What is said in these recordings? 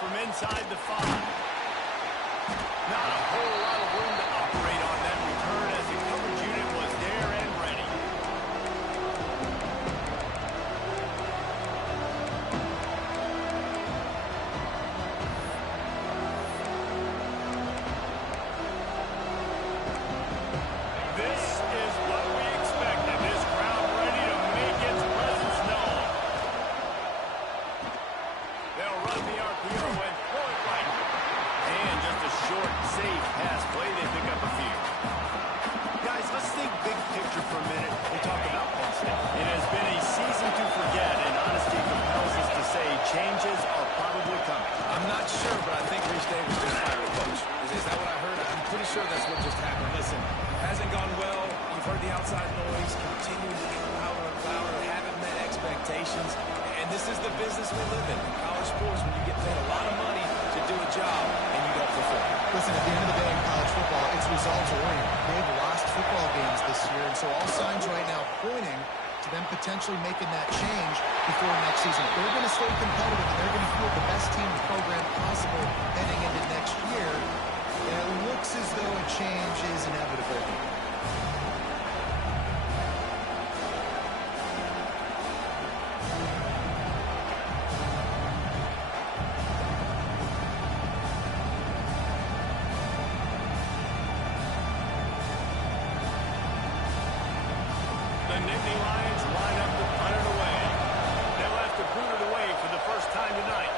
from inside the 5. Not a whole lot of room to operate on that return as the coverage unit was there and ready. This is what we expected. This crowd ready to make its presence known. They'll run the RPO and throw it right. And just a short, safe pass play. They pick up a few. Guys, let's think big picture for a minute and talk about Penn State. It has been a season to forget, and honesty compels us to say changes are probably coming. I'm not sure, but I think Rich Davis just hired a coach. Is that what I heard? I'm pretty sure that's what just happened. Listen, hasn't gone well. You've heard the outside noise. Continue to get louder and louder. Haven't met expectations. And this is the business we live in. College sports, when you get paid a lot of money to do a job and you don't perform. Listen, at the end of the day in college football, it's results-oriented. They've lost football games this year, and so all signs right now pointing to them potentially making that change before next season. They're going to stay competitive, and they're going to field the best team in the program possible heading into next year. And it looks as though a change is inevitable. The Nittany Lions line up to punt it away. They'll have to boot it away for the first time tonight.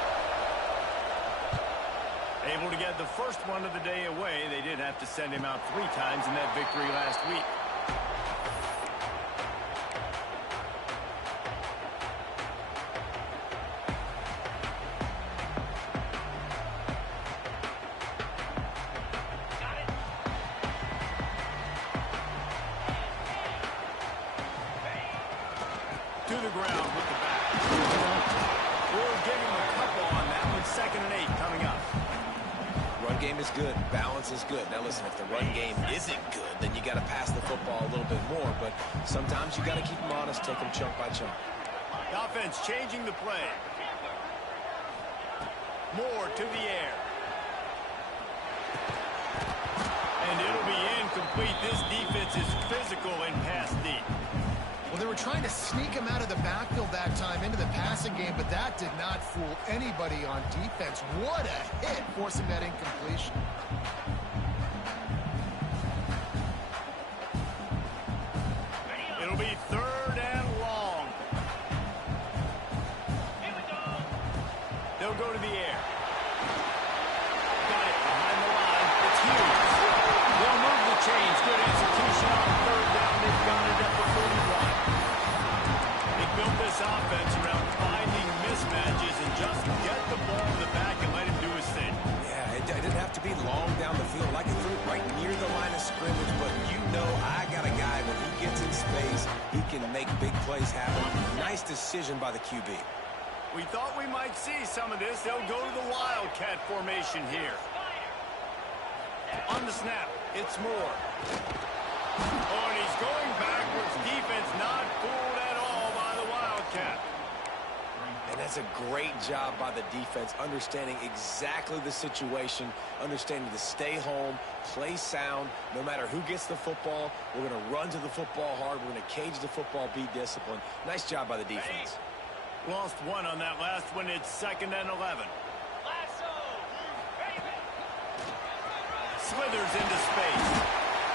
Able to get the first one of the day away. They did have to send him out 3 times in that victory last week. To the ground with the back. We'll give him a couple on that one. 2nd and 8 coming up. Run game is good. Balance is good. Now, listen, if the run game isn't good, then you got to pass the football a little bit more. But sometimes you got to keep them honest, take them chunk by chunk. The offense changing the play. Moore to the air. And it'll be incomplete. This defense is physical and pass deep. Well, they were trying to sneak him out of the backfield that time into the passing game, but that did not fool anybody on defense. What a hit, forcing that incompletion. It'll be 3rd and long. They'll go to the air. Got it behind the line. It's huge. They'll move the chains. Good execution on 3rd down. They've got it at the 41. They built this offense around finding mismatches and just get the ball in the back and let him do his thing. Yeah, it didn't have to be long down the field. I can throw it right near the line of scrimmage, but you know I got a guy when he gets in space, he can make big plays happen. Nice decision by the QB. We thought we might see some of this. They'll go to the Wildcat formation here. On the snap, it's Moore. Oh, and he's going backwards. Defense not fooled at all by the Wildcat. And that's a great job by the defense, understanding exactly the situation, understanding to stay home, play sound. No matter who gets the football, we're going to run to the football hard. We're going to cage the football, be disciplined. Nice job by the defense. Lost 1 on that last one. It's 2nd and 11. Slithers into space.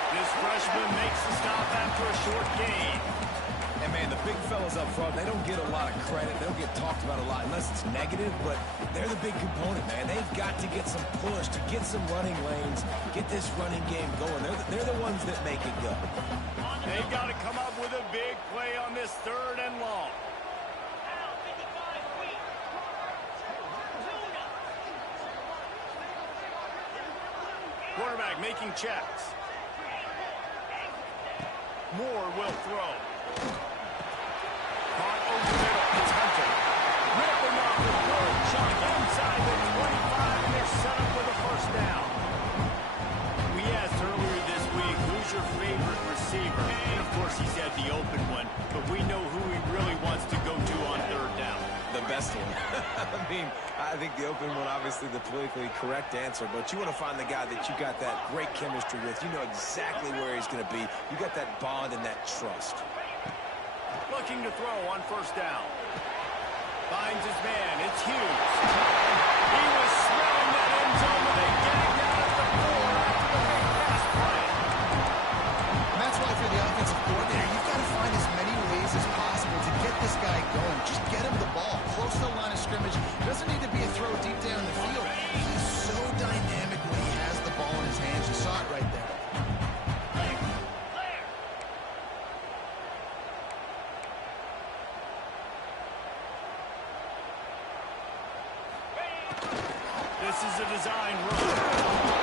This freshman makes the stop after a short gain. And, man, the big fellas up front, they don't get a lot of credit. They don't get talked about a lot unless it's negative, but they're the big component, man. They've got to get some push, to get some running lanes, get this running game going. They're the ones that make it go. They've got to come up with a big play on this 3rd and long. Quarterback making checks. Moore will throw. Caught over the middle. It's Hunter. Ripping off the third chunk inside the 25, and they're set up with a 1st down. We asked earlier this week, who's your favorite receiver? And, of course, he said the open one, but we know who he really wants to go to on 3rd down. The best one. I mean, I think the open one, obviously the politically correct answer, but you want to find the guy that you got that great chemistry with. You know exactly where he's going to be. You got that bond and that trust. Looking to throw on first down. Finds his man. It's Hughes. He was smelling that end zone when they gagged out at the 4 after the big pass play. And that's why for the offensive coordinator, you've got to find as many ways as possible to get this guy going. Just get him the ball close to the line of scrimmage. Doesn't need to be a throw deep down the field. He's so dynamic when he has the ball in his hands. You saw it right there. This is a design run.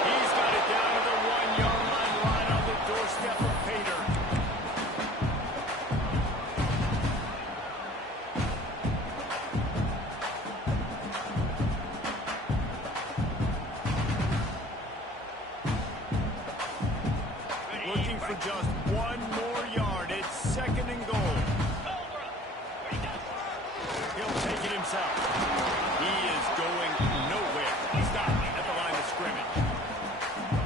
He's got it down to the 1-yard line, right on the doorstep of Pater. Looking for just 1 more yard. It's 2nd and goal. He'll take it himself. He is going nowhere. Stop at the line of scrimmage.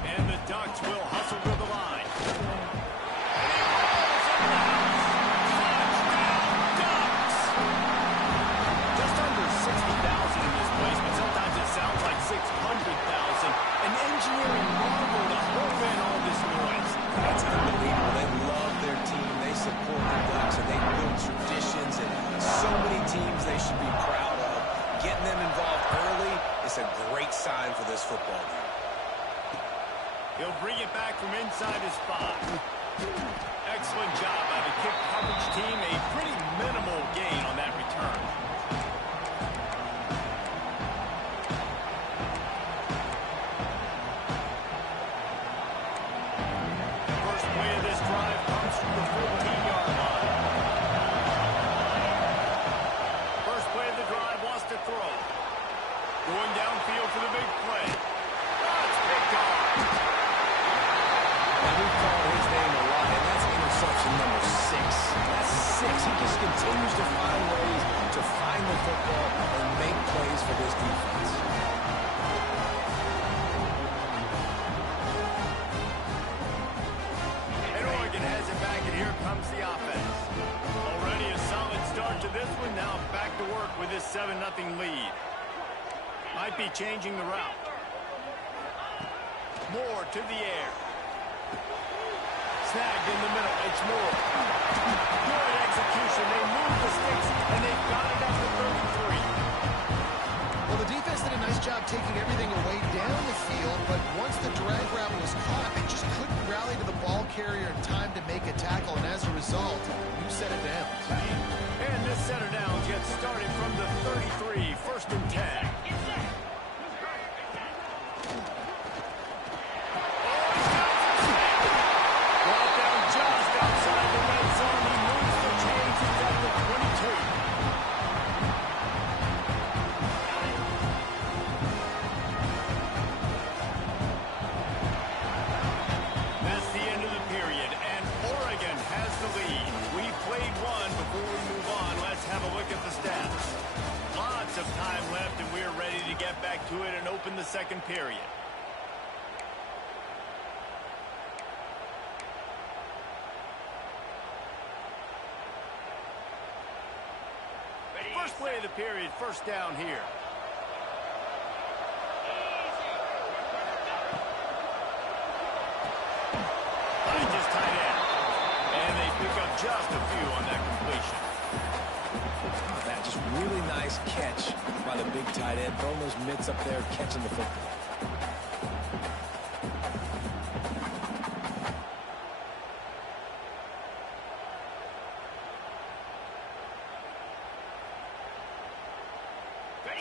And the Ducks will hustle to the line. And he rolls in the house. Touchdown, Ducks! Just under 60,000 in this place, but sometimes it sounds like 600,000. An engineering marvel to hold in all this noise. That's unbelievable. They love their team. They support the Ducks, and they build traditions, and so many teams they should be proud of. Getting them involved early is a great sign for this football game. He'll bring it back from inside his 5. Excellent job by the kick coverage team. A pretty minimal gain on that return. First play of this drive comes from the 14-yard line. First play of the drive wants to throw. Going downfield for the big play. Oh, it's picked off. And we've called his name a lot, and that's interception number 6. That's 6. He just continues to find ways to find the football and make plays for this defense. And Oregon has it back, and here comes the offense. Already a solid start to this one. Now back to work with this 7-0 lead. Might be changing the route. Moore to the air. Snagged in the middle. It's Moore. Good execution. They move the sticks, and they've got it up to 33. Well, the defense did a nice job taking everything away down the field, but once the drag route was caught, they just couldn't rally to the ball carrier in time to make a tackle, and as a result, you set it down. And this center down gets started from the 33, 1st and 10. Brought down just outside the red zone. He moves the chains. He's at the 22. That's the end of the period, and Oregon has the lead. We played one. Before we move on, let's have a look at the stats. Lots of time left, and we're ready to get back to it and open the 2nd period. First play of the period, first down here. Finds his tight end. And they pick up just a few on that completion. That just really nice catch by the big tight end. Throwing those mitts up there, catching the football.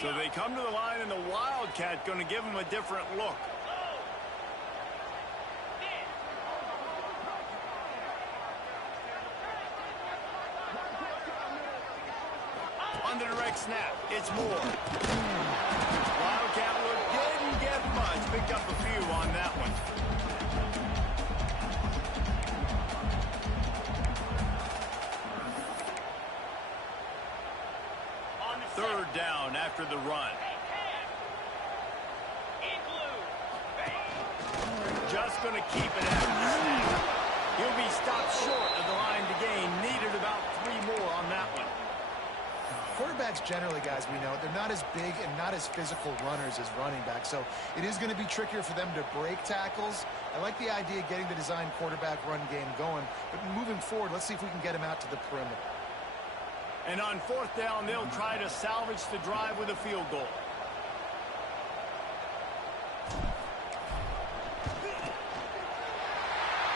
So they come to the line, and the Wildcat going to give them a different look. On the direct snap, it's Moore. Wildcat look didn't get much. Picked up a few on that one. third down after the run. Just going to keep it after the snap. He'll be stopped short of the line to gain. Needed about 3 more on that one. Quarterbacks generally, guys, we know, they're not as big and not as physical runners as running backs, so it is going to be trickier for them to break tackles. I like the idea of getting the design quarterback run game going, but moving forward, let's see if we can get him out to the perimeter. And on fourth down, they'll try to salvage the drive with a field goal.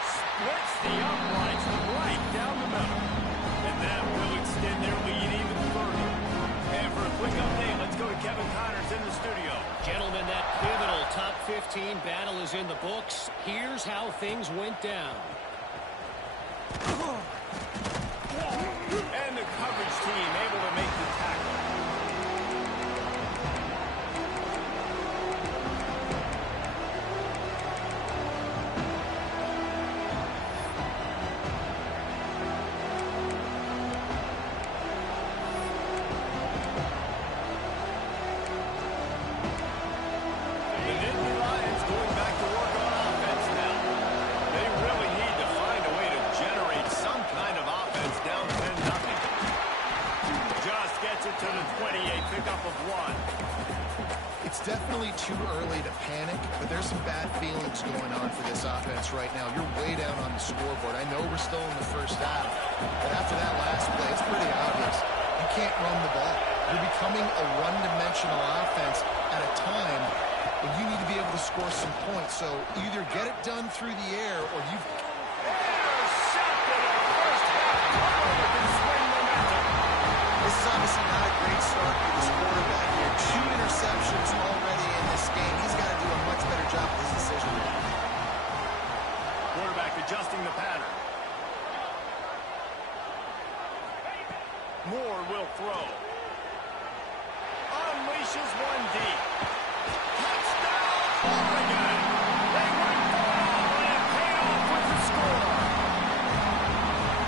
Splits the uprights right down the middle. And that will extend their lead even further. And for a quick update, let's go to Kevin Connors in the studio. Gentlemen, that pivotal top 15 battle is in the books. Here's how things went down. And the coverage team able to make the tackle. To the 28, pickup of 1. It's definitely too early to panic, but there's some bad feelings going on for this offense right now. You're way down on the scoreboard. I know we're still in the first half, but after that last play, it's pretty obvious. You can't run the ball. You're becoming a one-dimensional offense at a time when you need to be able to score some points. So either get it done through the air or you've... This is obviously not a great start for this quarterback here. 2 interceptions already in this game. He's got to do a much better job with his decision. Quarterback adjusting the pattern. Moore will throw. Unleashes one deep. Touchdown, Oregon! They went for it all, and it paid off with the score.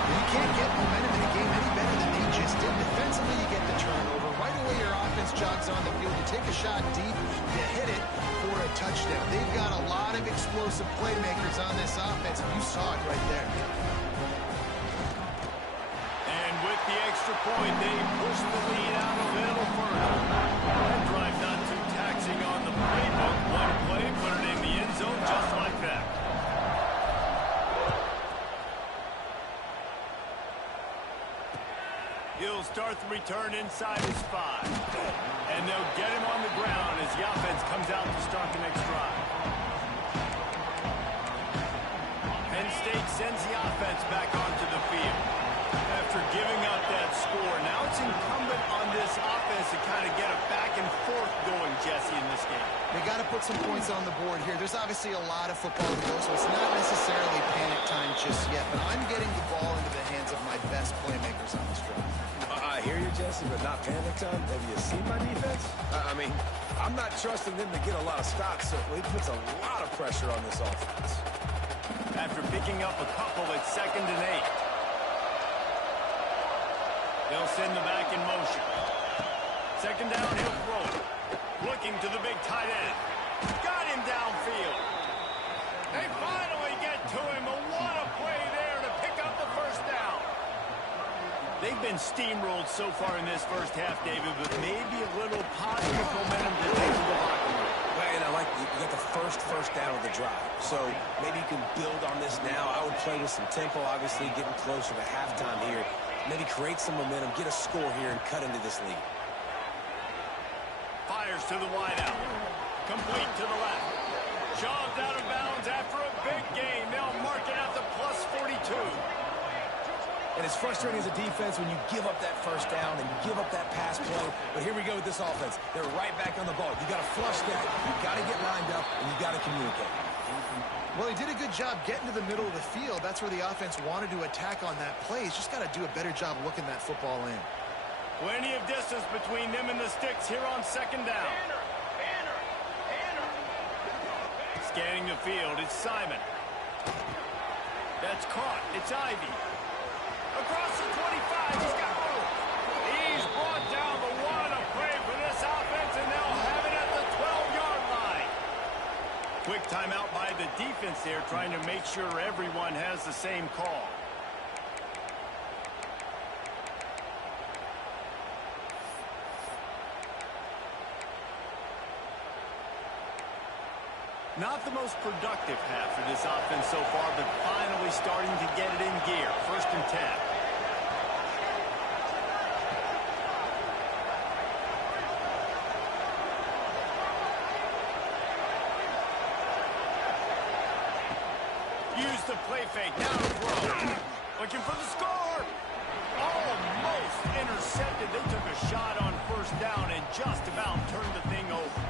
You can't get momentum in a game any better than they just did. Defensively, you get the turnover. Right away, your offense jogs on the field. You take a shot deep, you hit it for a touchdown. They've got a lot of explosive playmakers on this offense, and you saw it right there. And with the extra point, they push the lead out a little further. That drive not too taxing on the playbook. One play, put it in the end zone just like that. He'll start the return inside his 5. And they'll get him on the ground as the offense comes out to start the next drive. Penn State sends the offense back onto the field. After giving up that score, now it's incumbent on this offense to kind of get a back and forth going, Jesse, in this game. They got to put some points on the board here. There's obviously a lot of football to go, so it's not necessarily panic time just yet, but I'm getting the ball into the hands of my best playmakers on this drive. I hear you, Jesse, but not panic time. Have you seen my defense? I mean, I'm not trusting them to get a lot of stops, so it puts a lot of pressure on this offense. After picking up a couple at 2nd and 8. They'll send the back in motion. 2nd down, he'll throw it. Looking to the big tight end. Got him downfield. They finally get to him. What a play there to pick up the first down. They've been steamrolled so far in this first half, David, but maybe a little positive momentum to take to the locker room. Well, and I like you got the first down of the drive. So maybe you can build on this now. I would play with some tempo, obviously getting closer to halftime here. Maybe create some momentum, get a score here, and cut into this lead. Fires to the wideout. Complete to the left. Shoved out of bounds after a big gain. They'll mark it at the plus 42. And it's frustrating as a defense when you give up that first down and you give up that pass play. But here we go with this offense. They're right back on the ball. You got to flush that. You got to get lined up, and you got to communicate. Well, he did a good job getting to the middle of the field. That's where the offense wanted to attack on that play. He's just got to do a better job looking that football in. Plenty of distance between them and the sticks here on 2nd down. Scanning the field, it's Simon. That's caught. It's Ivy. Across the 25, he's got room. He's brought down the one. A play quick timeout by the defense there, trying to make sure everyone has the same call. Not the most productive half of this offense so far, but finally starting to get it in gear. 1st and 10. Use the play fake. Now to throw. Looking for the score. Almost intercepted. They took a shot on 1st down and just about turned the thing over.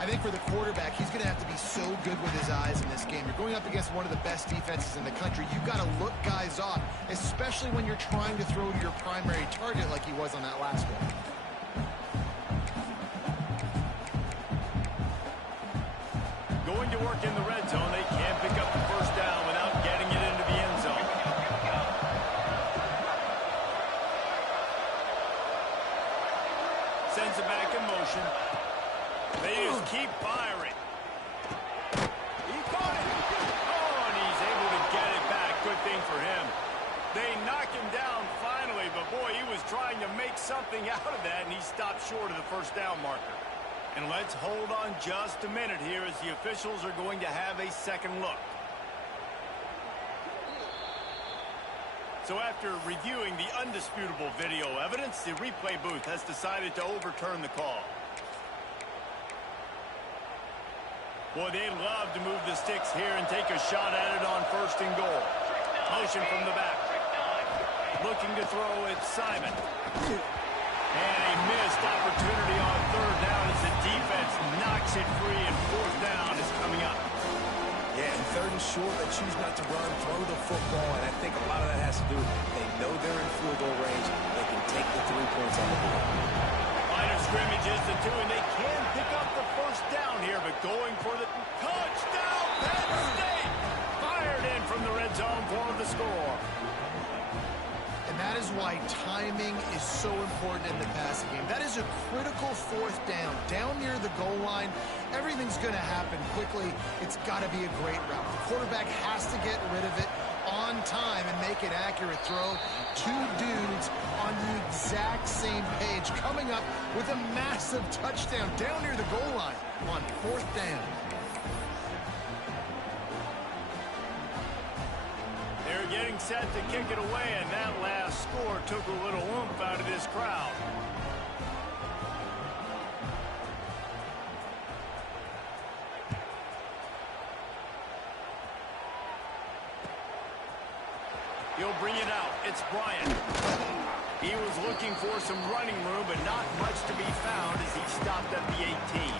I think for the quarterback, he's going to have to be so good with his eyes in this game. You're going up against one of the best defenses in the country. You've got to look guys off, especially when you're trying to throw to your primary target like he was on that last one. Going to work in the red zone. They can't pick up the 1st down without getting it into the end zone. Sends it back in motion. They just keep firing. He caught it. Oh, and he's able to get it back. Good thing for him. They knock him down finally, but boy, he was trying to make something out of that, and he stopped short of the 1st down marker. And let's hold on just a minute here as the officials are going to have a second look. So after reviewing the undisputable video evidence, the replay booth has decided to overturn the call. Boy, they'd love to move the sticks here and take a shot at it on 1st and goal. Motion from the back. Looking to throw it, Simon. And a missed opportunity on 3rd down as the defense knocks it free, and 4th down is coming up. Yeah, and 3rd and short, they choose not to run, throw the football, and I think a lot of that has to do with they know they're in field goal range. They can take the 3 points on the board. Line of scrimmage is the 2, and they can pick up the 1st down here, but going for the touchdown, Penn State! Fired in from the red zone for the score. And that is why timing is so important in the passing game. That is a critical 4th down. Down near the goal line, everything's going to happen quickly. It's got to be a great route. The quarterback has to get rid of it on time and make an accurate throw. 2 dudes on the exact same page, coming up with a massive touchdown down near the goal line on 4th down. They're getting set to kick it away, and that last score took a little oomph out of this crowd. He'll bring it out. It's Bryant. He was looking for some running room, but not much to be found as he stopped at the 18.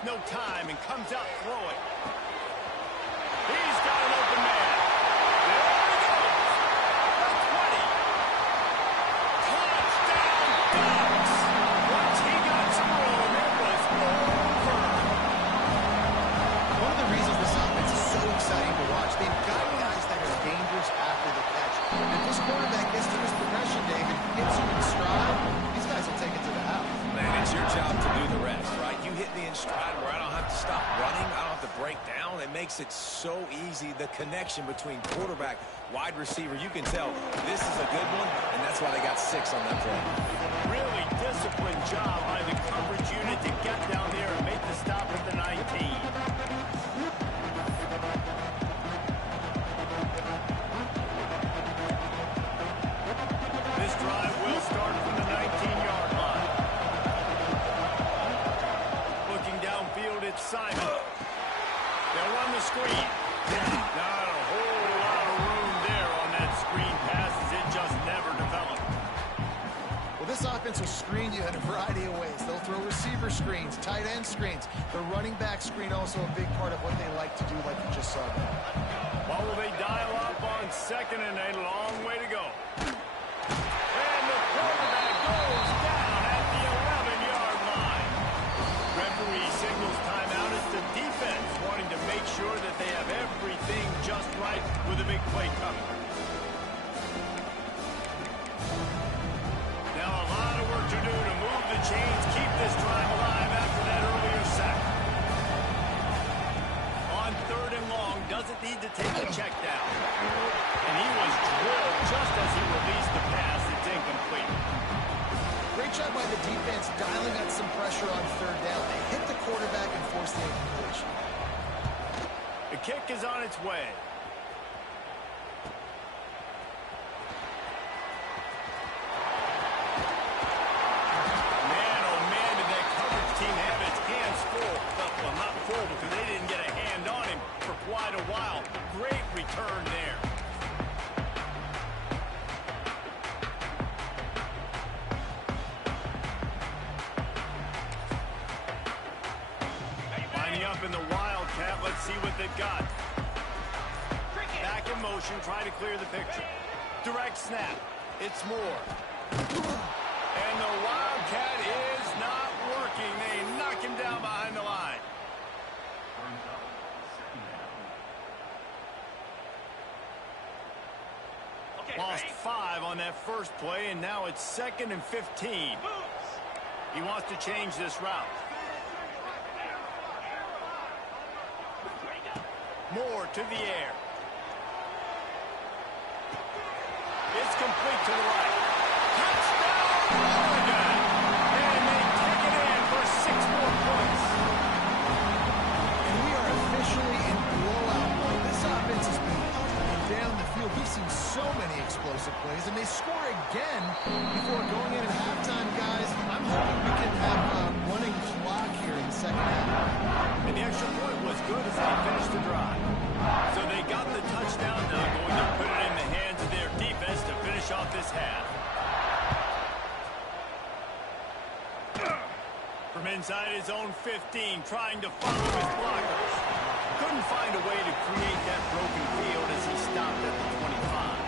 No time and comes out throwing. He's got an open man. There he goes. The 20. Touchdown, Ducks. Once he got some room, it was over. One of the reasons this offense is so exciting to watch, they've got guys that are dangerous after the catch. And if this quarterback gets to his progression, David, hits him in stride, these guys will take it to the house. Man, it's your job to do the rest, right? You hit me in stride where I don't have to stop running. I don't have to break down. It makes it so easy. The connection between quarterback, wide receiver, you can tell this is a good one, and that's why they got 6 on that play. Really disciplined job by the coverage unit to get down there and make the stop at the 19. This drive will start from the 19-yard line. Looking downfield, it's Simon. They'll run the screen. Not a whole lot of room there on that screen pass as it just never developed. Well, This offense will screen you in a variety of ways. They'll throw receiver screens, tight end screens. The running back screen also a big part of what they like to do, like you just saw there. Well, will they dial up on second and a long way to go? And the quarterback goes down at the 11-yard line. Referee signals timeout as the defense wanting to make sure that they have everything just right with a big play coming. Now a lot of work to do to move the chains, keep this drive alive after that earlier sack. On third and long, doesn't need to take a check down. And he was drilled just as he released the pass. It's incomplete. Great job by the defense dialing up some pressure on third down. They hit the quarterback and forced the incompletion. The kick is on its way. Man, oh man, did that coverage team have its hands full. Well, not full because they didn't get a hand on him for quite a while. Great return there. Lining up in the Wildcat. Let's see what they've got. Back in motion, try to clear the picture. Direct snap. It's Moore. And the Wildcat is not working. They knock him down behind the line. Lost 5 on that first play, and now it's 2nd and 15. He wants to change this route. Moore to the air. It's complete to the right. Touchdown, Oregon! And they take it in for 6 more points. And we are officially in blowout mode. This offense has been up and down the field. We've seen so many explosive plays, and they score again before going in at halftime, guys. I'm hoping we can have a running clock here in the second half. And the extra point was good as they finished the drive. So they got the touchdown now, going to put it in the hands of their defense to finish off this half. From inside his own 15, trying to follow his blockers. Couldn't find a way to create that broken field as he stopped at the 25.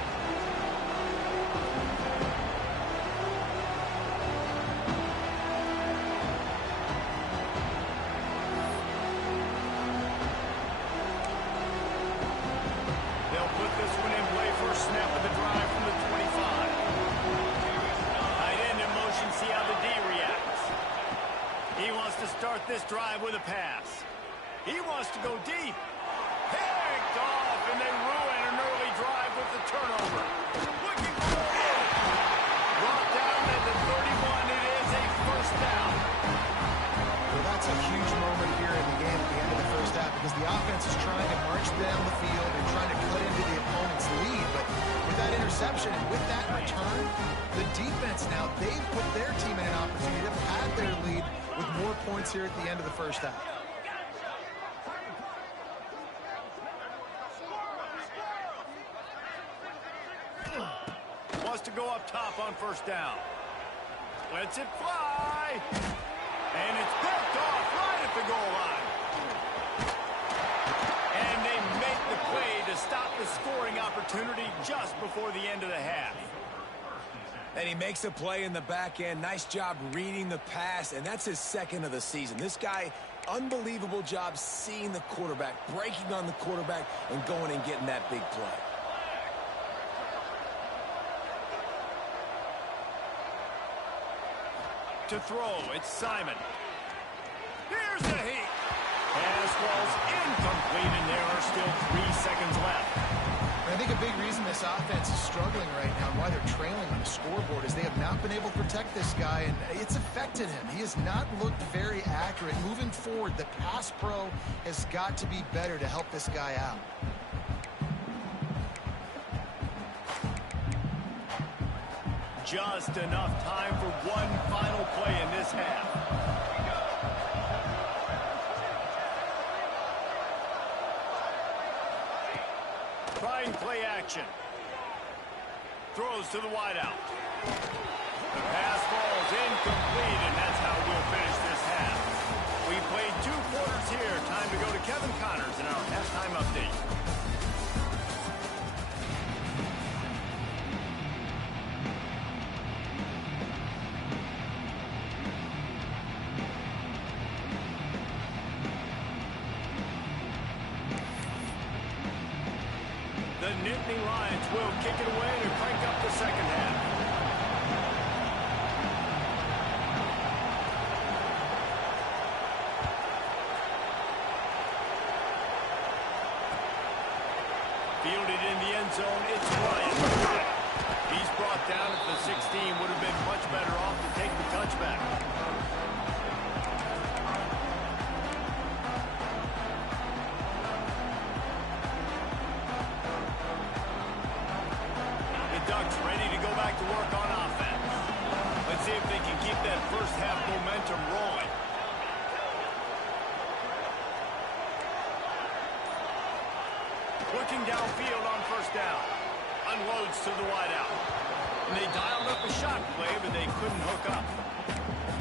They'll put this one in play for a snap of the drive from the 25. Tight end in motion, see how the D reacts. He wants to start this drive with a pass. He wants to go deep. Picked off, and they ruin an early drive with the turnover. Looking for the win. Brought down at the 31. It is a first down. Well, that's a huge moment here in the game at the end of the first half because the offense is trying to march down the field and trying to cut into the opponent's lead. But with that interception and with that return, the defense now, they've put their team in an opportunity to pad their lead with more points here at the end of the first half. Wants to go up top on first down. Lets it fly. And it's picked off right at the goal line. And they make the play to stop the scoring opportunity just before the end of the half. And he makes a play in the back end. Nice job reading the pass, and that's his 2nd of the season. This guy, unbelievable job seeing the quarterback, breaking on the quarterback, and going and getting that big play. To throw, it's Simon. Here's the heat. Pass falls incomplete, and there are still 3 seconds left. I think a big reason this offense is struggling right now and why they're trailing on the scoreboard is they have not been able to protect this guy, and it's affected him. He has not looked very accurate. Moving forward, the pass pro has got to be better to help this guy out. Just enough time for one final play in this half. Trying play action. Throws to the wideout. The pass falls incomplete, and that's how we'll finish this half. We played 2 quarters here. Time to go to Kevin Connors in our halftime update. The Nittany Lions will kick it away to crank up the second half. Fielded in the end zone, it's Ryan. He's brought down at the 16. Would have been much better off to take the touchback. Ducks ready to go back to work on offense. Let's see if they can keep that first half momentum rolling. Looking downfield on first down. Unloads to the wideout. And they dialed up a shot play, but they couldn't hook up.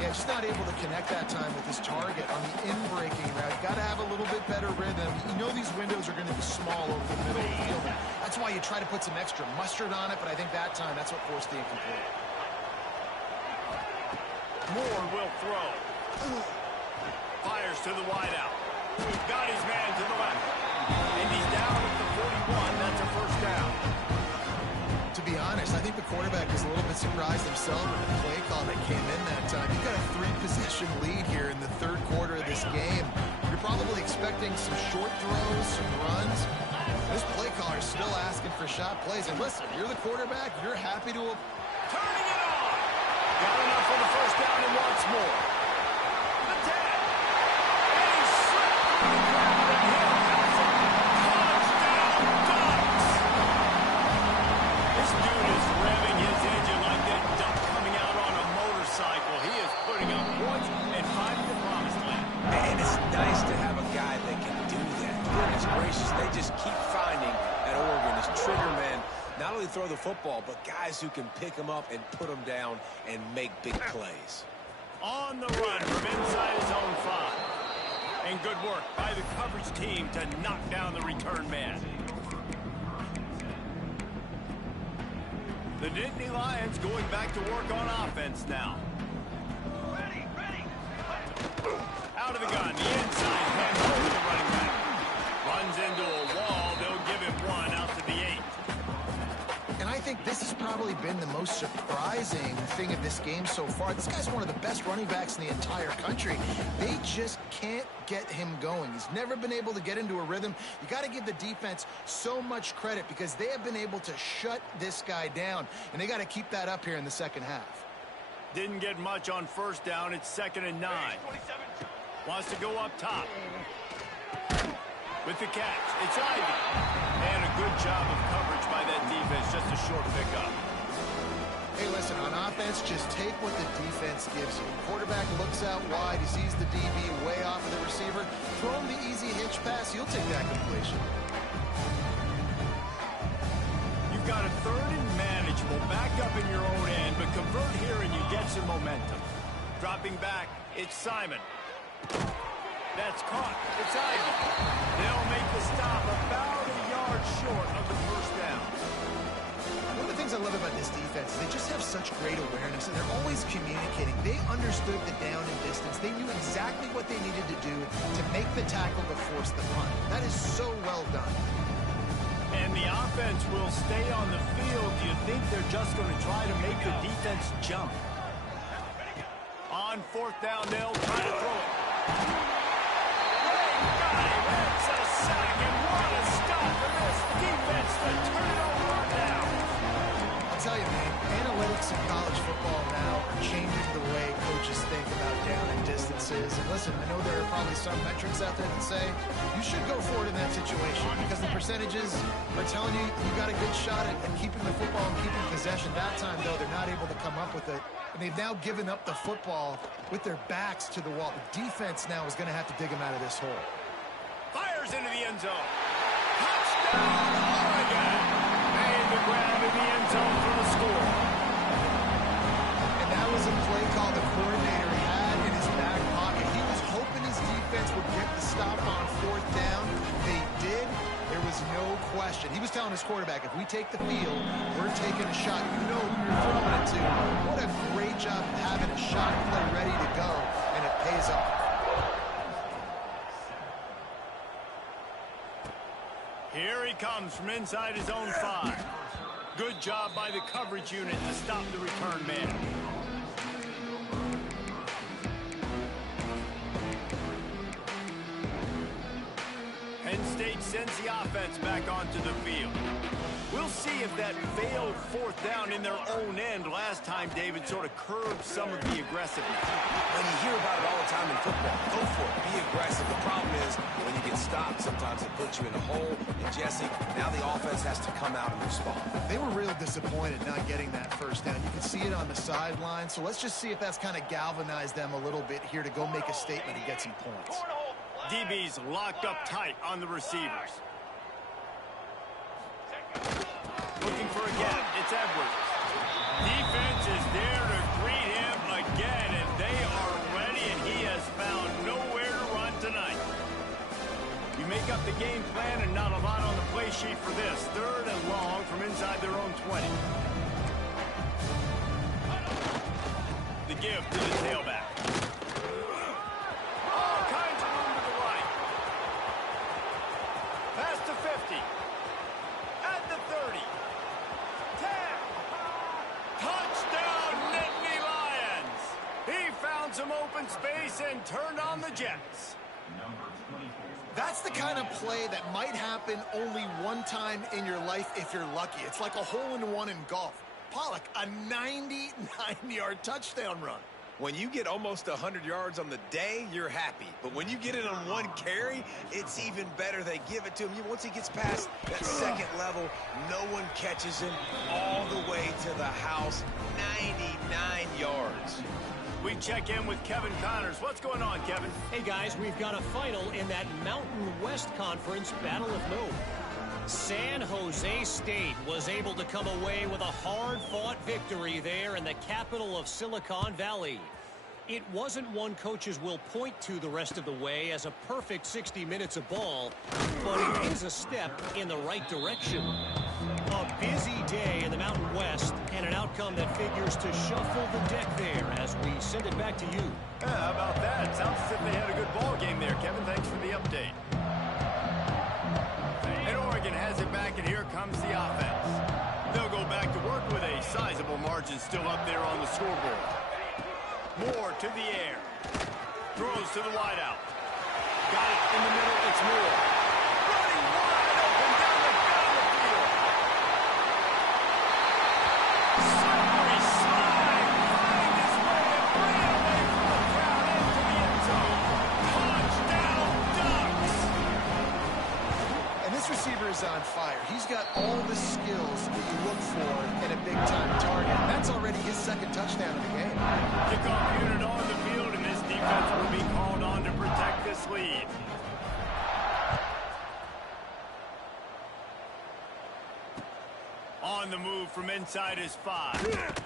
Yeah, just not able to connect that time with his target on the in-breaking route. Got to have a little bit better rhythm. You know these windows are going to be small over the middle of the field. That's why you try to put some extra mustard on it, but I think that time that's what forced the incomplete. Moore will throw. Fires to the wideout. Got his man to the left. And he's down at the 41. That's a first down. To be honest, I think the quarterback was a little bit surprised himself with the play call that came in that time. You've got a 3-possession lead here in the third quarter of this game. You're probably expecting some short throws, some runs. This play caller is still asking for shot plays. And listen, you're the quarterback. You're happy to... Turning it on. Got enough for the first down and wants more. The tag. And he slipped through the ground and hit a touchdown Ducks. This dude is revving his engine like that duck coming out on a motorcycle. He is putting up points and finding the promised land. And it's nice to have a guy that can do that. Goodness gracious, they just keep finding at Oregon as trigger men. Not only throw the football, but guys who can pick them up and put them down and make big plays. On the run from inside his own 5. And good work by the coverage team to knock down the return man. The Nittany Lions going back to work on offense now. Ready. Out of the gun, the inside head over the running back. Runs into a wall, they'll give him 1 out to the 8. And I think this has probably been the most surprising thing of this game so far. This guy's one of the best running backs in the entire country. They just can't get him going. He's never been able to get into a rhythm. You got to give the defense so much credit because they have been able to shut this guy down, and they got to keep that up here in the second half. Didn't get much on first down. It's 2nd and 9. Wants to go up top. With the catch, it's Ivy. And a good job of coverage by that defense, just a short pickup. Hey, listen, on offense, just take what the defense gives you. Quarterback looks out wide, he sees the DB way off of the receiver. Throw him the easy hitch pass, you'll take that completion. You've got a 3rd and manageable, back up in your own end, but convert here and you get some momentum. Dropping back, it's Simon. That's caught. It's Ivy. They'll make the stop about a yard short of the first down. One of the things I love about this defense is they just have such great awareness, and they're always communicating. They understood the down and distance. They knew exactly what they needed to do to make the tackle to force the punt. That is so well done. And the offense will stay on the field. Do you think they're just going to try to make the defense jump? On 4th down, they'll try to throw it. It's a sack, and what a stop for this defense to turn it over on down. I'll tell you, man, analytics in college football now are changing the way coaches think about down and distances. And listen, I know there are probably some metrics out there that say you should go for it in that situation because the percentages are telling you you got a good shot at keeping the football and keeping possession. That time, though, they're not able to come up with it. And they've now given up the football with their backs to the wall. The defense now is going to have to dig them out of this hole. Fires into the end zone. Touchdown, Oregon. Made the grab in the end zone for the score. And question. He was telling his quarterback, if we take the field, we're taking a shot. You know who you're throwing it to. What a great job of having a shot play ready to go, and it pays off. Here he comes from inside his own 5. Good job by the coverage unit to stop the return man. Penn State sends the offense back onto the field. We'll see if that failed 4th down in their own end last time, David, sort of curbed some of the aggressiveness. When you hear about it all the time in football, go for it. Be aggressive. The problem is when you get stopped, sometimes it puts you in a hole. And Jesse, now the offense has to come out and respond. They were real disappointed not getting that first down. You can see it on the sideline. So let's just see if that's kind of galvanized them a little bit here to go make a statement and get some points. DB's locked up tight on the receivers. Looking for a gap. It's Edwards. Defense is there to greet him again, and they are ready, and he has found nowhere to run tonight. You make up the game plan and not a lot on the play sheet for this. 3rd and long from inside their own 20. The give to the tailback. All kinds of room to the right. Pass to 50. At the 30. 10. Touchdown, Nittany Lions. He found some open space and turned on the Jets. That's the kind of play that might happen only one time in your life if you're lucky. It's like a hole-in-one in golf. Pollock, a 99-yard touchdown run. When you get almost 100 yards on the day, you're happy. But when you get it on one carry, it's even better. They give it to him. Once he gets past that 2nd level, no one catches him all the way to the house. 99 yards. We check in with Kevin Connors. What's going on, Kevin? Hey, guys, we've got a final in that Mountain West Conference Battle of Note. San Jose State was able to come away with a hard-fought victory there in the capital of Silicon Valley. It wasn't one coaches will point to the rest of the way as a perfect 60 minutes of ball, but it is a step in the right direction. A busy day in the Mountain West and an outcome that figures to shuffle the deck there as we send it back to you. Yeah, how about that? Sounds as if they had a good ball game there, Kevin. Thanks for the update. And Oregon has it back, and here comes the offense. They'll go back to work with a sizable margin still up there on the scoreboard. Moore to the air. Throws to the wideout. Got it in the middle. It's Moore. Running wide open down the field. Slippery slide. Find his way and bring it away from the crowd into the end zone. Touchdown, Ducks. And this receiver is on fire. He's got all the skills that you look for in a big-time target. That's already his 2nd touchdown of the game. Kickoff unit on the field, and this defense will be called on to protect this lead. On the move from inside his 5.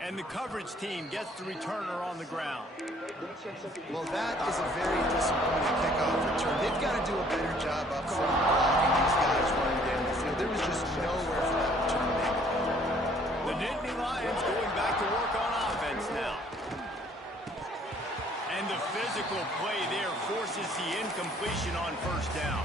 And the coverage team gets the returner on the ground. Well, that is a very disappointing kickoff return. They've got to do a better job up front blocking these guys running down the field. There was just nowhere for that return to make it. The Nittany Lions going back to work on offense now. And the physical play there forces the incompletion on 1st down.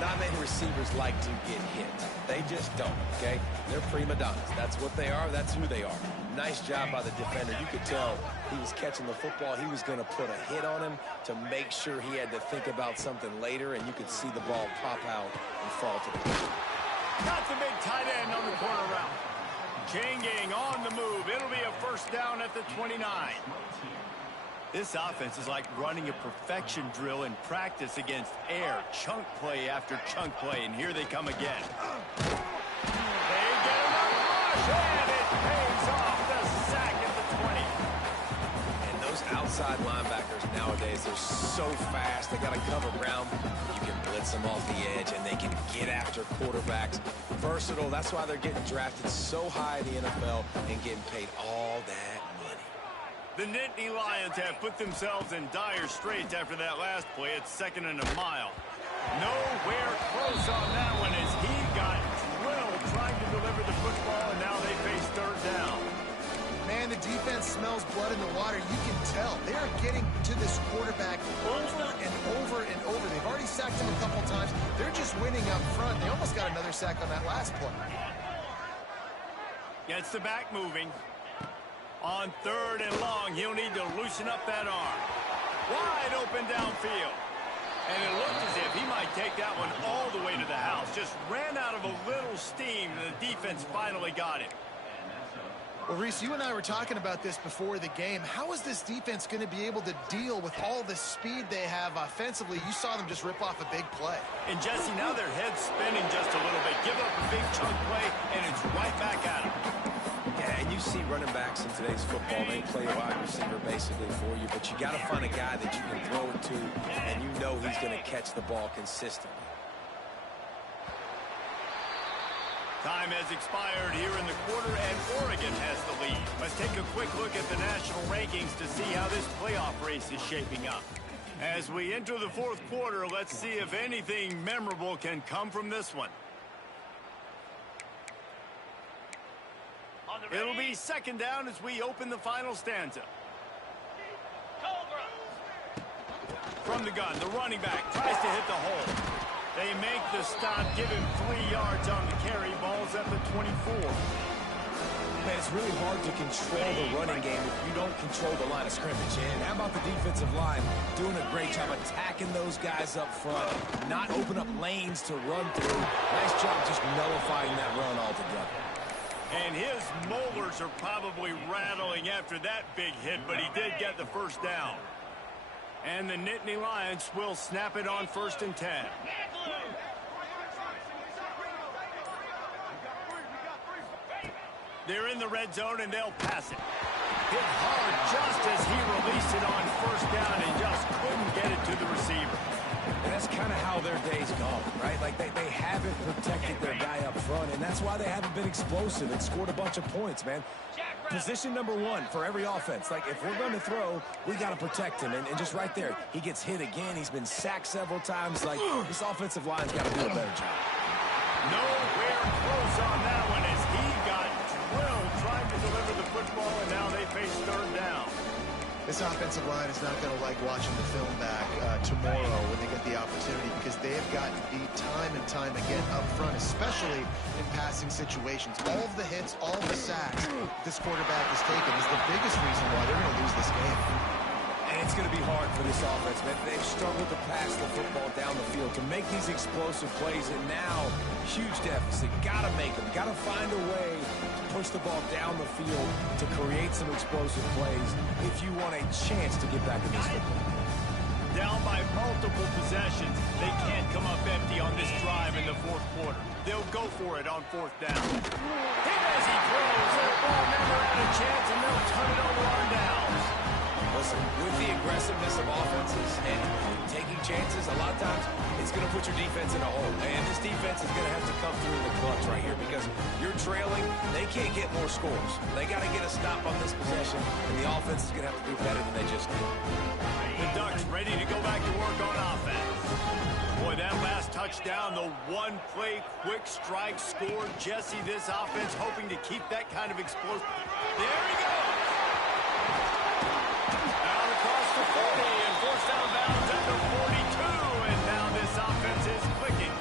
Not many receivers like to get hit. They just don't, okay? They're prima donnas. That's what they are. That's who they are. Nice job by the defender. You could tell he was catching the football. He was going to put a hit on him to make sure he had to think about something later, and you could see the ball pop out and fall to the ground. Got the big tight end on the corner route. Chain gang on the move. It'll be a 1st down at the 29. This offense is like running a perfection drill in practice against air. Chunk play after chunk play, and here they come again. They get another rush, and it pays off the sack at the 20. And those outside linebackers nowadays, they're so fast. They got to cover ground. You can blitz them off the edge, and they can get after quarterbacks. Versatile. That's why they're getting drafted so high in the NFL and getting paid all that money. The Nittany Lions have put themselves in dire straits after that last play. It's 2nd and a mile. Nowhere close on that one as he got drilled trying to deliver the football, and now they face third down. Man, the defense smells blood in the water. You can tell. They are getting to this quarterback over and over and over. They've already sacked him a couple times. They're just winning up front. They almost got another sack on that last play. Gets the back moving. On third and long, he'll need to loosen up that arm. Wide open downfield. And it looked as if he might take that one all the way to the house. Just ran out of a little steam, and the defense finally got him. Well, Reese, you and I were talking about this before the game. How is this defense going to be able to deal with all the speed they have offensively? You saw them just rip off a big play. And, Jesse, now their head's spinning just a little bit. Give up a big chunk play, and it's right back at them. Yeah, and you see running backs in today's football, they play a wide receiver basically for you, but you got to find a guy that you can throw it to, and you know he's going to catch the ball consistently. Time has expired here in the quarter, and Oregon has the lead. Let's take a quick look at the national rankings to see how this playoff race is shaping up. As we enter the fourth quarter, let's see if anything memorable can come from this one. It'll be second down as we open the final stanza. From the gun, the running back tries to hit the hole. They make the stop, give him 3 yards on the carry. Ball's at the 24. Man, it's really hard to control the running game if you don't control the line of scrimmage. And how about the defensive line doing a great job attacking those guys up front, not open up lanes to run through. Nice job just nullifying that run altogether. And his molars are probably rattling after that big hit, but he did get the first down. And the Nittany Lions will snap it on 1st and 10. They're in the red zone, and they'll pass it. Hit hard just as he released it on 1st down and just couldn't get it to the receiver. And that's kind of how their day's gone, right? Like they haven't protected their guy up front, and that's why they haven't been explosive and scored a bunch of points, man. Position number one for every offense. Like, if we're going to throw, we got to protect him. And just right there, he gets hit again. He's been sacked several times. Like, this offensive line's got to do a better job. Nowhere close on that one as he got drilled trying to deliver the football, and now they face third down. This offensive line is not going to like watching the film back tomorrow when they get the opportunity, because they have gotten beat time and time again up front, especially in passing situations. All of the hits, all of the sacks this quarterback has taken is the biggest reason why they're going to lose this game. And it's going to be hard for this offense, man. They've struggled to pass the football down the field to make these explosive plays, and now huge deficit. Got to make them. Got to find a way to push the ball down the field to create some explosive plays if you want a chance to get back in this football. Down by multiple possessions, they can't come up empty on this drive in the fourth quarter. They'll go for it on 4th down. Hit as he throws, that ball never had a chance, and they'll turn it over on downs. Listen, with the aggressiveness of offenses and taking chances, a lot of times it's going to put your defense in a hole. And this defense is going to have to come through in the clutch right here, because you're trailing. They can't get more scores. They got to get a stop on this possession, and the offense is going to have to do better than they just did. The Ducks ready to go back to work on offense. Boy, that last touchdown, the one-play quick strike score. Jesse, this offense hoping to keep that kind of explosive. There he goes. Out across the 40 and forced out of bounds at the 42. And now this offense is clicking.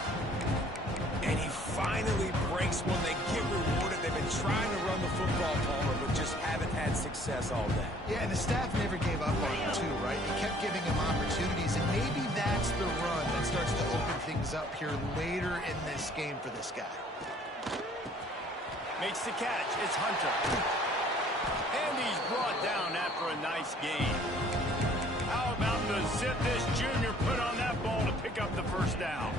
And he finally breaks one. They get rewarded. They've been trying to run the football, Palmer, but just haven't had success all day. Yeah, and the staff never gave up on him too, right? They kept giving him opportunities, and maybe that's the run that starts to open things up here later in this game for this guy. Makes the catch. It's Hunter. And he's brought down after a nice game. How about the zip this junior put on that ball to pick up the first down?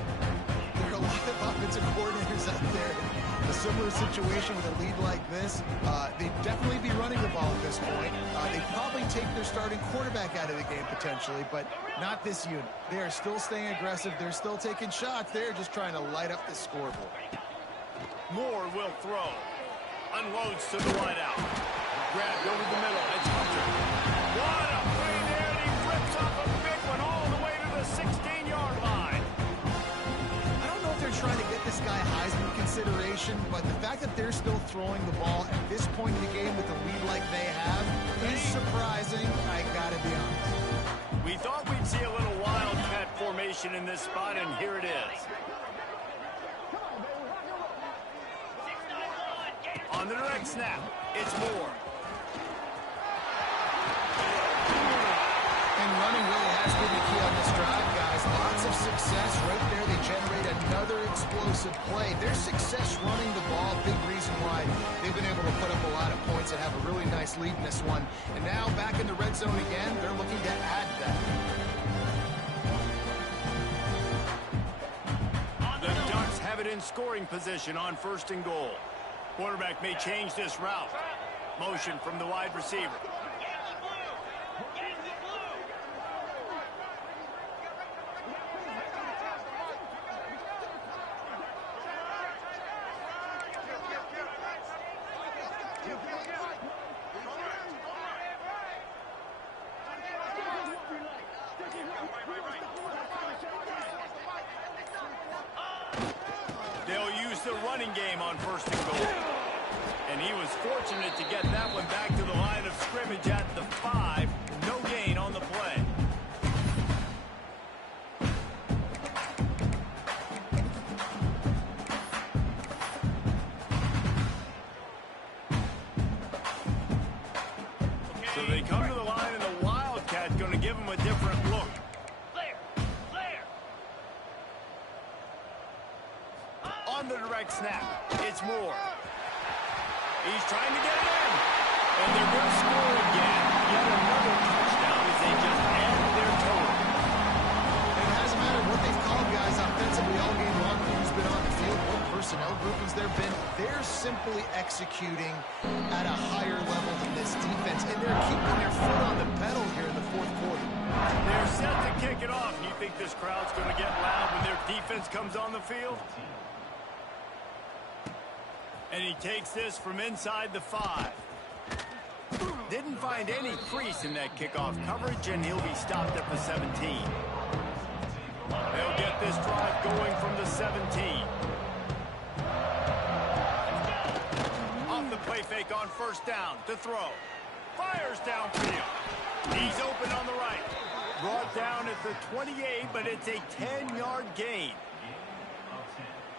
There are a lot of offensive coordinators out there in a similar situation with a lead like this. They'd definitely be running the ball at this point. They'd probably take their starting quarterback out of the game potentially, but not this unit. They are still staying aggressive. They're still taking shots. They're just trying to light up the scoreboard. Moore will throw. Unloads to the wideout. Grabbed over the middle. It's Hunter. What a play there, and he rips off a big one all the way to the 16-yard line. guy Heisman consideration, but the fact that they're still throwing the ball at this point in the game with a lead like they have is surprising, I gotta be honest. We thought we'd see a little wildcat formation in this spot, and here it is. On the direct snap, it's Moore. And running really has been the key on this drive, guys. Lots of success right there. They generate another explosive play. Their success running the ball, big reason why they've been able to put up a lot of points and have a really nice lead in this one. And now back in the red zone again, they're looking to add that. The Ducks have it in scoring position on 1st and goal. Quarterback may change this route. Motion from the wide receiver. They'll use the running game on 1st and goal. And he was fortunate to get that one back to the line of scrimmage at the 5. No gain on the play. So they come to the line, and the Wildcat going to give him a different look. On the direct snap, it's Moore. He's trying to get it in. And they're going to score again. Yet another touchdown as they just add their total. And it hasn't mattered what they've called, guys, offensively all game long, who's been on the field, what personnel groupings there have been. They're simply executing at a higher level than this defense, and they're keeping their foot on the pedal here in the 4th quarter. They're set to kick it off. Do you think this crowd's going to get loud when their defense comes on the field? And he takes this from inside the 5. Didn't find any crease in that kickoff coverage, and he'll be stopped at the 17. They'll get this drive going from the 17. Off the play fake on 1st down to throw. Fires downfield. He's open on the right. Brought down at the 28, but it's a 10-yard gain.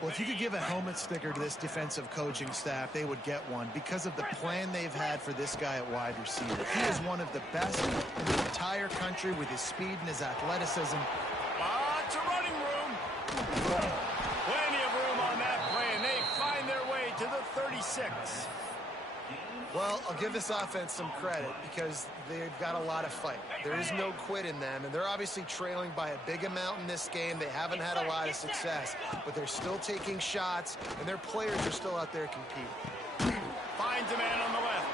Well, if you could give a helmet sticker to this defensive coaching staff, they would get one because of the plan they've had for this guy at wide receiver. He is one of the best in the entire country with his speed and his athleticism. Lots of running room. Plenty of room on that play, and they find their way to the 36. Well, I'll give this offense some credit because they've got a lot of fight. There is no quit in them, and they're obviously trailing by a big amount in this game. They haven't had a lot of success, but they're still taking shots, and their players are still out there competing. Finds a man on the left.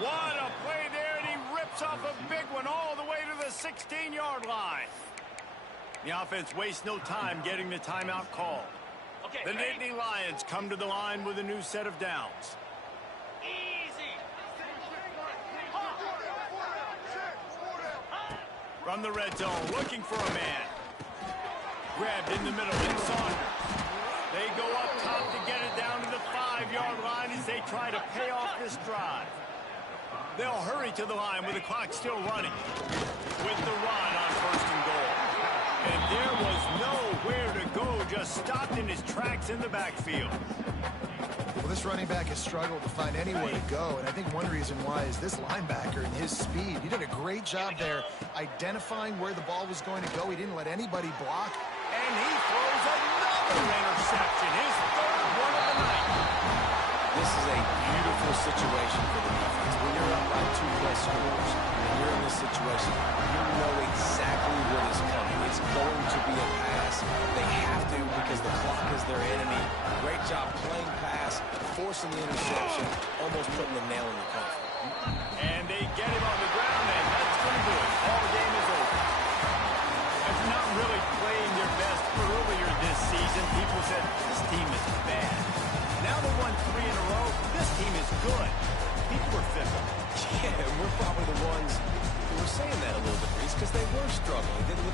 What a play there, and he rips off a big one all the way to the 16-yard line. The offense wastes no time getting the timeout called. The Nittany Lions come to the line with a new set of downs. From the red zone, looking for a man. Grabbed in the middle in Saunders. They go up top to get it down to the 5-yard line as they try to pay off this drive. They'll hurry to the line with the clock still running. With the run on 1st and goal. And there was nowhere to go, just stopped in his tracks in the backfield. Well, this running back has struggled to find anywhere to go, and I think one reason why is this linebacker and his speed. He did a great job there identifying where the ball was going to go. He didn't let anybody block. And he throws another interception, his 3rd one of the night. This is a beautiful situation for the defense. When you're up by 2+ scores and you're in this situation, you know exactly what is coming. It's going to be a pass. They have to because the clock is their enemy. Great job playing pass, forcing the interception, almost putting the nail in the coffin. And they get him on the ground, and that's going to do it. All game is over. After not really playing their best earlier this season, people said, this team is bad. Now they won 3 in a row. This team is good. People were fickle. Yeah, we're probably the ones who were saying that a little bit, Reese, because they were struggling.